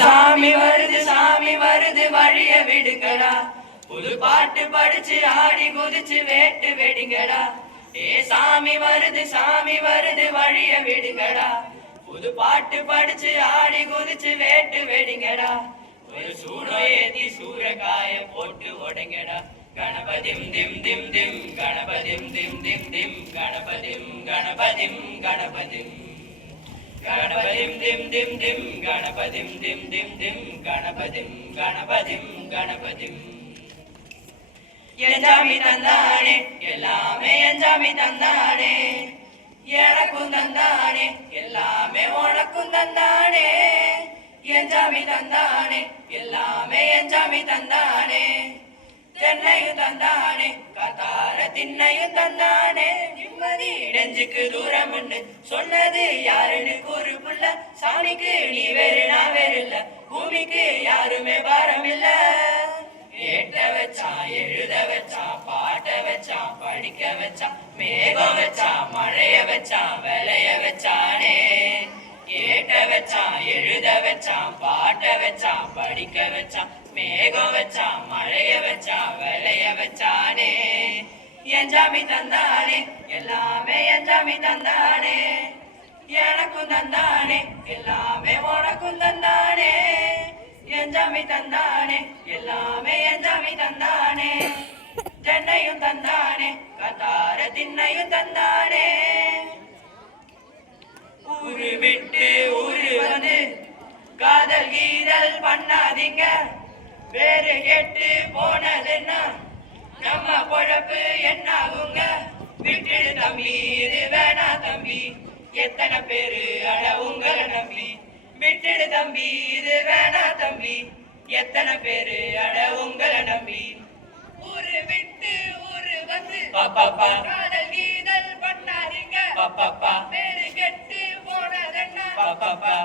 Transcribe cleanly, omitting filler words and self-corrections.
சாமி வருது வழிய விடுங்கடா, புது பாட்டு படிச்சு ஆடி குதிச்சு வேட்டு வெடிங்கடா. சாமி வருது வழிய விடுங்கடா, புது பாட்டு படிச்சு ஆடி குதிச்சு வேட்டு வெடிங்கடா. ஒரு சூடம் ஏத்தி சூரகாய போட்டு உடைங்கடா. கணபதிம் திம் திம் திம் கணபதிம் திம் திம் திம் கணபதிம் கணபதிம் கணபதிம் கணபதிம் திம் திம் திம் கணபதிம் திம் திம் திம் கணபதிம் கணபதிம் கணபதிம். எஞ்சாமி தந்தானே எல்லாமே எஞ்சாமி தந்தானே, எனக்கும் தந்தானே எல்லாமே உனக்கும் தந்தானே. எஞ்சாமி தந்தானே எல்லாமே எஞ்சாமி தந்தானே, தென்னையும் தந்தானே கத்தார திண்ணையும் தந்தானே. நிம்மதி நெஞ்சுக்கு தூரம்னு சொன்னது யாருன்னு கூறு புள்ள, சாமிக்கு நீ வேறு நான் வேறு இல்ல, பூமிக்கு யாருமே பாரம் இல்ல. ஏட்ட வச்சான் எழுத வச்சான் பாட்ட வச்சான் படிக்க வச்சான், மேகம் வச்சான் மழைய வச்சான் விளைய வச்சானே. ஏட்ட வச்சான் எழுத வச்சான் பாட்ட வச்சான் படிக்க வச்சான், மேகம் வச்சான் மழைய வச்சான் விளைய வச்சானே. எஞ்சாமி தந்தானே எல்லாமே எஞ்சாமி தந்தானே, எனக்கும் தந்தானே எல்லாமே உனக்கும் தந்தானே. எஞ்சாமி தந்தானே எல்லாமே எஞ்சாமி தந்தானே, தென்னையும் தந்தானே கத்தார திண்ணையும் தந்தானே. ஊரு விட்டு ஊரு வந்து காதல் கீதல் பண்ணாதீங்க, வேறு கெட்டு போனதுன்னா நம்ம பொழப்பு என்னாகுங்க. விட்டுடு தம்பி இது வேணா தம்பி, எத்தனை பேரு அட உங்களை நம்பி. விட்டுடு தம்பி இது வேணா தம்பி, எத்தனை பேரு அட உங்களை நம்பி. ஊரு விட்டு ஊரு வந்து பாப்பா காதல் கீதல் பண்ணாதீங்க, பாப்பா வேறு கெட்டு போனதுன்னா பாப்பா